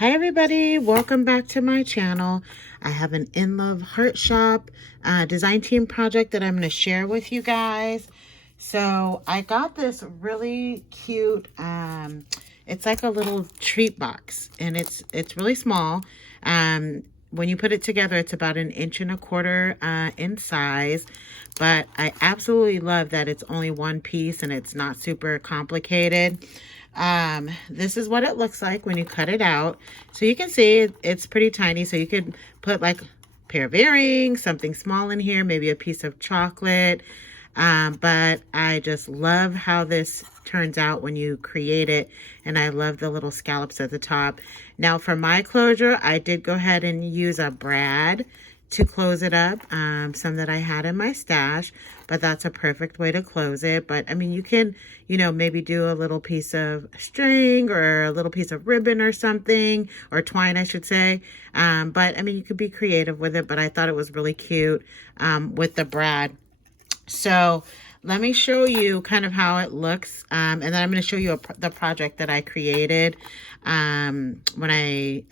Hi everybody, welcome back to my channel. I have an In Love Heart Shop design team project that I'm going to share with you guys. So I got this really cute, it's like a little treat box, and it's really small. When you put it together, it's about 1.25 inches in size, but I absolutely love that it's only one piece and it's not super complicated. This is what it looks like when you cut it out. So you can see it's pretty tiny. So you could put like a pair of earrings, something small in here, maybe a piece of chocolate. But I just love how this turns out when you create it. And I love the little scallops at the top. Now for my closure, I did go ahead and use a brad to close it up, some that I had in my stash, but that's a perfect way to close it. But I mean, you can, maybe do a little piece of string or a little piece of ribbon or something, or twine, I should say. But I mean, you could be creative with it, but I thought it was really cute with the brad. So let me show you kind of how it looks. And then I'm going to show you the project that I created when I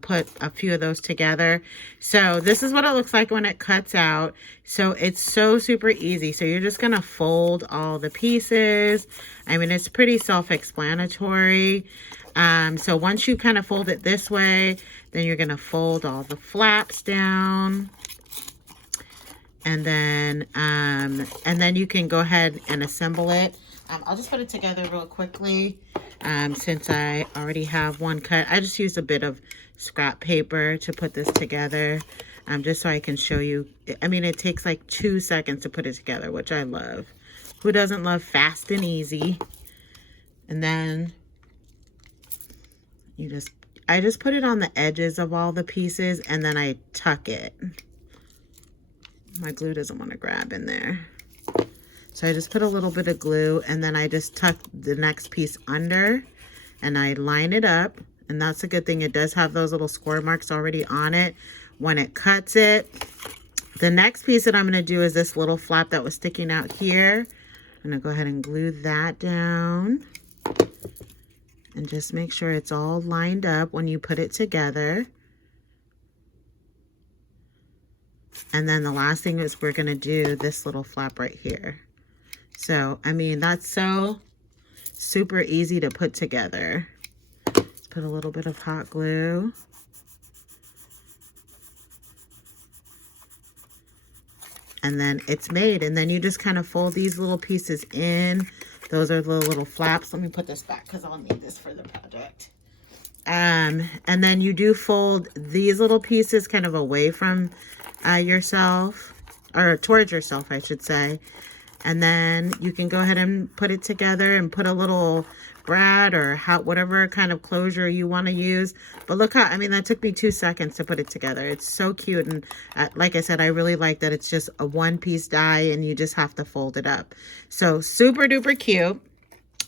put a few of those together. So this is what it looks like when it cuts out. So it's so super easy. So you're just going to fold all the pieces. I mean, it's pretty self-explanatory. So once you kind of fold it this way, then you're going to fold all the flaps down. And then you can go ahead and assemble it. I'll just put it together real quickly. Since I already have one cut, I just used a bit of scrap paper to put this together, just so I can show you. I mean, it takes like 2 seconds to put it together, which I love. Who doesn't love fast and easy? And then I just put it on the edges of all the pieces, and then I tuck it. My glue doesn't want to grab in there. So I just put a little bit of glue, and then I just tuck the next piece under, and I line it up. And that's a good thing. It does have those little score marks already on it when it cuts it. The next piece that I'm going to do is this little flap that was sticking out here. I'm going to go ahead and glue that down. And just make sure it's all lined up when you put it together. And then the last thing is we're going to do this little flap right here. So, I mean, that's so super easy to put together. Let's put a little bit of hot glue. And then it's made. And then you just kind of fold these little pieces in. Those are the little flaps. Let me put this back because I'll need this for the project. And then you do fold these little pieces kind of away from yourself, or towards yourself, I should say. And then you can go ahead and put it together and put a little brad or whatever kind of closure you want to use. But look how, I mean, that took me 2 seconds to put it together. It's so cute. And like I said, I really like that it's just a one-piece die and you just have to fold it up. So super duper cute.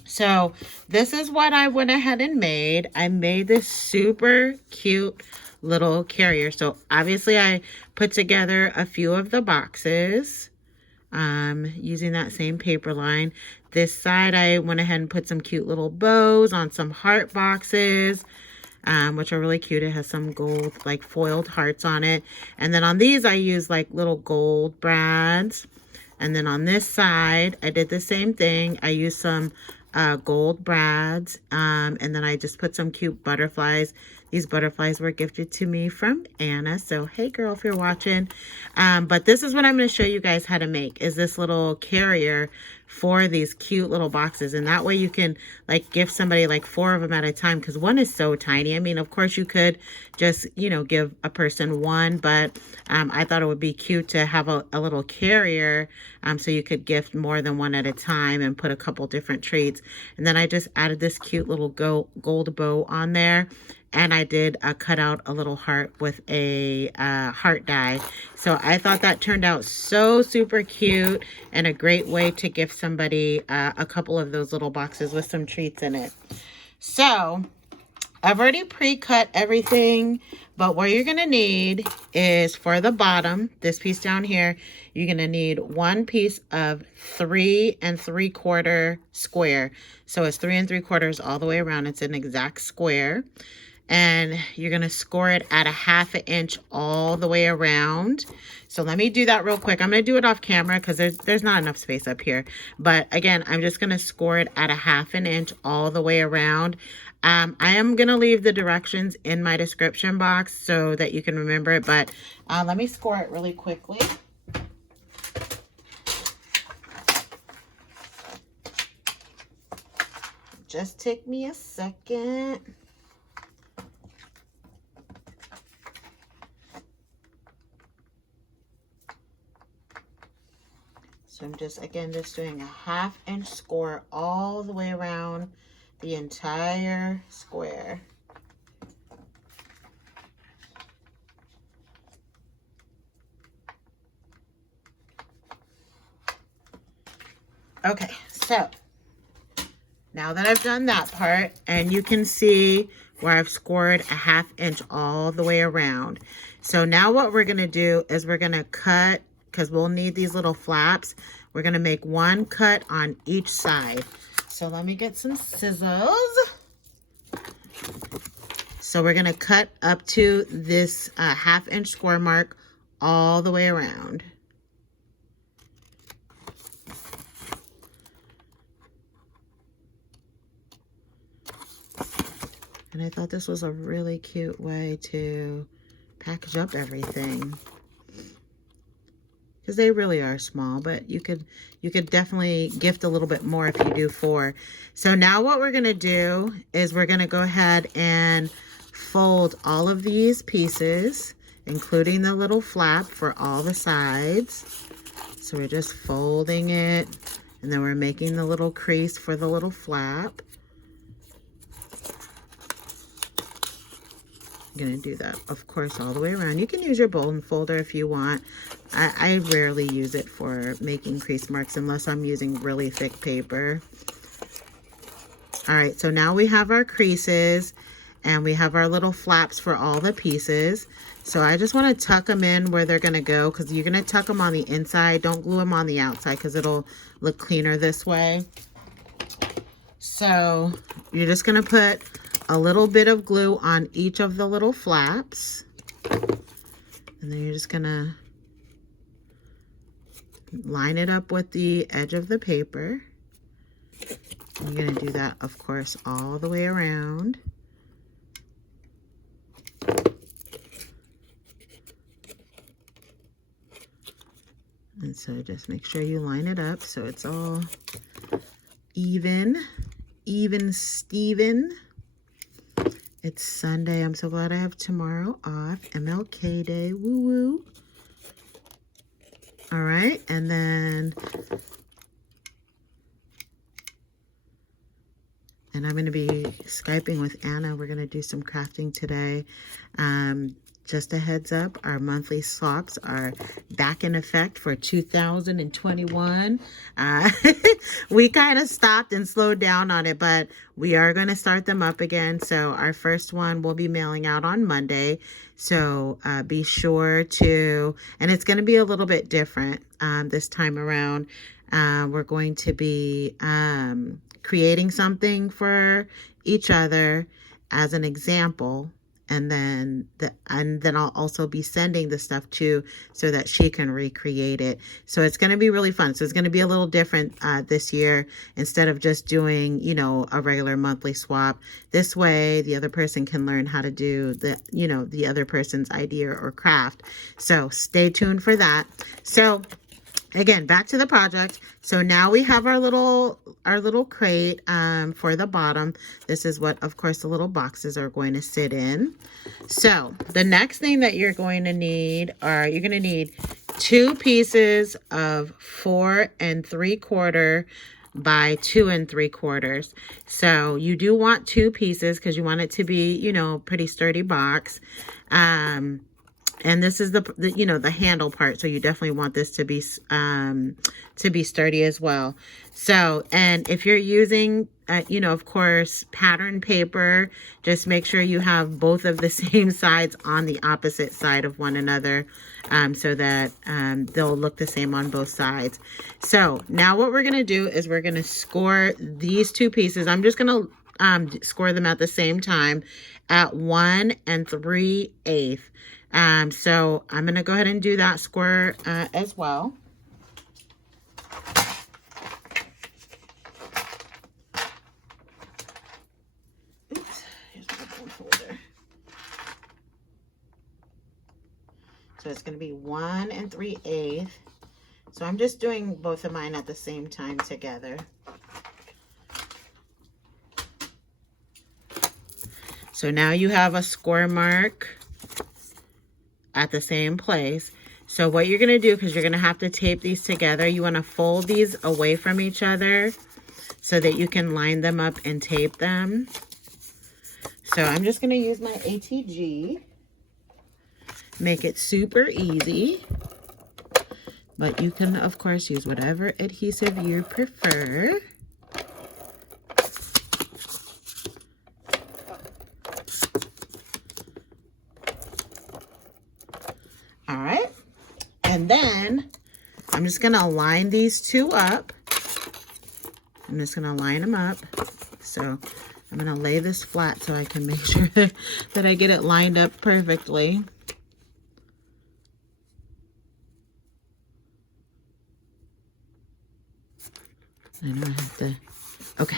So this is what I went ahead and made. I made this super cute little carrier. So obviously I put together a few of the boxes using that same paper line. This side I went ahead and put some cute little bows on some heart boxes, which are really cute. It has some gold like foiled hearts on it. And then on these I used like little gold brads. And then on this side I did the same thing. I used some gold brads, and then I just put some cute butterflies. These butterflies were gifted to me from Anna, so hey girl, if you're watching. But this is what I'm going to show you guys how to make, is this little carrier for these cute little boxes. And that way you can like gift somebody like 4 of them at a time, because one is so tiny. I mean, of course you could just, give a person one, but I thought it would be cute to have a little carrier, so you could gift more than one at a time and put a couple different treats. And then I just added this cute little gold bow on there. And I did cut out a little heart with a heart die. So I thought that turned out so super cute and a great way to gift somebody a couple of those little boxes with some treats in it. So I've already pre-cut everything, but what you're going to need is for the bottom, this piece down here, you're going to need one piece of 3 3/4 square. So it's 3 3/4 all the way around. It's an exact square. and you're going to score it at a 1/2 inch all the way around. So let me do that real quick. I'm going to do it off camera because there's not enough space up here. But again, I'm just going to score it at a 1/2 inch all the way around. I am going to leave the directions in my description box so that you can remember it. But let me score it really quickly. Just take me a second. So I'm just doing a 1/2 inch score all the way around the entire square. Okay, so now that I've done that part, and you can see where I've scored a 1/2 inch all the way around. So now what we're gonna do is we're gonna cut, because we'll need these little flaps. We're gonna make one cut on each side. So let me get some scissors. So we're gonna cut up to this 1/2 inch score mark all the way around. And I thought this was a really cute way to package up everything, because they really are small, but you could definitely gift a little bit more if you do 4. So now what we're gonna do is we're gonna go ahead and fold all of these pieces, including the little flap for all the sides. So we're just folding it, and then we're making the little crease for the little flap. I'm gonna do that, of course, all the way around. You can use your bone folder if you want. I rarely use it for making crease marks unless I'm using really thick paper. All right, so now we have our creases and we have our little flaps for all the pieces. So I just want to tuck them in where they're gonna go, because you're gonna tuck them on the inside. Don't glue them on the outside because it'll look cleaner this way. So you're just gonna put a little bit of glue on each of the little flaps, and then you're just gonna line it up with the edge of the paper. You're gonna do that, of course, all the way around. And so just make sure you line it up so it's all even Steven. It's Sunday. I'm so glad I have tomorrow off. MLK Day. Woo woo. All right. And then, and I'm going to be Skyping with Anna. We're going to do some crafting today. Just a heads up, our monthly swaps are back in effect for 2021. We kind of stopped and slowed down on it, but we are going to start them up again. So our first one will be mailing out on Monday. So be sure to, and it's going to be a little bit different this time around. We're going to be creating something for each other as an example. And then I'll also be sending the stuff too, so that she can recreate it. So it's going to be really fun. So it's going to be a little different this year. Instead of just doing, you know, a regular monthly swap, this way the other person can learn how to do the, you know, the other person's idea or craft. So stay tuned for that. So again, back to the project. So now we have our little crate for the bottom. This is what, of course, the little boxes are going to sit in. So the next thing that you're going to need are, you're going to need 2 pieces of 4 3/4 by 2 3/4. So you do want 2 pieces because you want it to be, you know, pretty sturdy box. And this is the you know, the handle part. So you definitely want this to be sturdy as well. So, and if you're using, you know, of course, pattern paper, just make sure you have both of the same sides on the opposite side of one another, so that they'll look the same on both sides. So now what we're going to do is we're going to score these 2 pieces. I'm just going to score them at the same time at 1 3/8. So I'm going to go ahead and do that score as well. Oops, here's my phone folder. So it's going to be 1 3/8. So I'm just doing both of mine at the same time together. So now you have a score mark at the same place. So what you're going to do, because you're going to have to tape these together, you want to fold these away from each other so that you can line them up and tape them. So I'm just going to use my ATG. Make it super easy. But you can, of course, use whatever adhesive you prefer. All right. And then I'm just going to line these two up. I'm just going to line them up. So I'm going to lay this flat so I can make sure that I get it lined up perfectly. I know I have to, okay.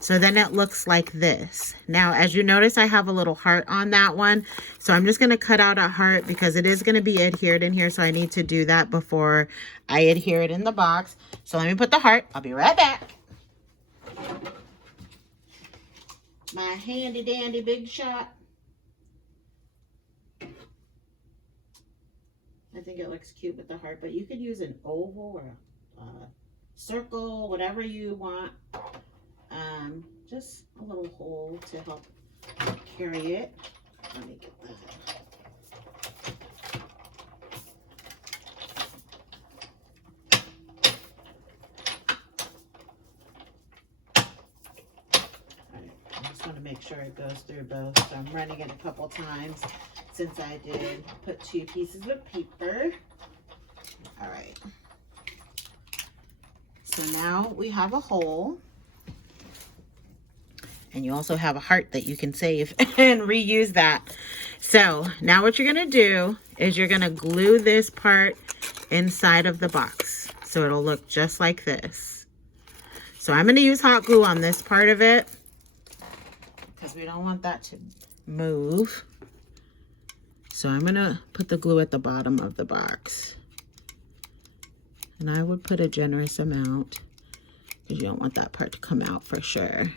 So then it looks like this. Now, as you notice, I have a little heart on that one. So I'm just going to cut out a heart because it is going to be adhered in here. So I need to do that before I adhere it in the box. So let me put the heart. I'll be right back. My handy dandy big shot. I think it looks cute with the heart, but you could use an oval or a circle, whatever you want. Just a little hole to help carry it. Let me get that. I just want to make sure it goes through both. So I'm running it a couple times since I did put 2 pieces of paper. All right. So now we have a hole. And you also have a heart that you can save and reuse that. So now what you're going to do is you're going to glue this part inside of the box. So it'll look just like this. So I'm going to use hot glue on this part of it because we don't want that to move. So I'm going to put the glue at the bottom of the box. And I would put a generous amount because you don't want that part to come out for sure.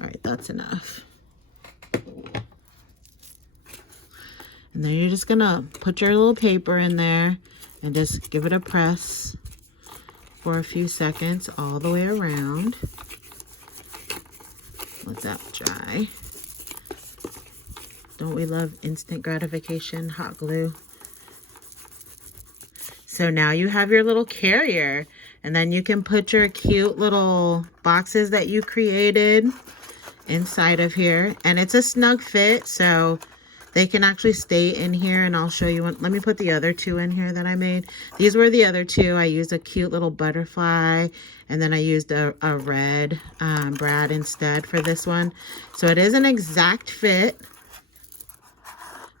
All right, that's enough. And then you're just gonna put your little paper in there and just give it a press for a few seconds all the way around. Let that dry. Don't we love instant gratification, hot glue? So now you have your little carrier, and then you can put your cute little boxes that you created inside of here. And it's a snug fit, so they can actually stay in here. And I'll show you one. Let me put the other 2 in here that I made. These were the other 2. I used a cute little butterfly, and then I used a red brad instead for this one. So it is an exact fit,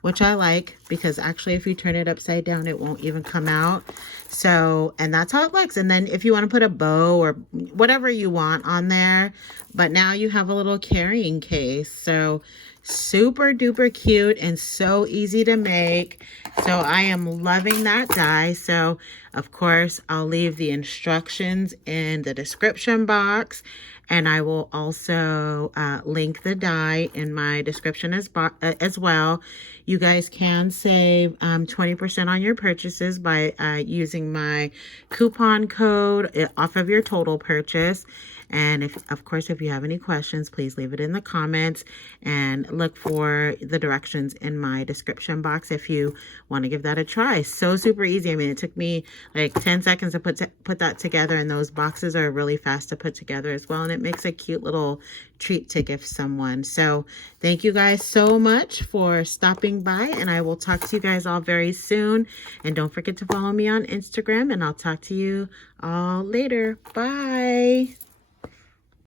which I like, because actually if you turn it upside down, it won't even come out. So, and that's how it looks. And then if you want to put a bow or whatever you want on there, but now you have a little carrying case. So super duper cute and so easy to make. So I am loving that die. So of course I'll leave the instructions in the description box, and I will also link the die in my description as well. You guys can save 20% on your purchases by using my coupon code off of your total purchase. And of course, if you have any questions, please leave it in the comments and look for the directions in my description box if you want to give that a try. So super easy. I mean, it took me like 10 seconds to put that together, and those boxes are really fast to put together as well. And it makes a cute little treat to gift someone. So thank you guys so much for stopping by, and I will talk to you guys all very soon. And don't forget to follow me on Instagram, and I'll talk to you all later. Bye.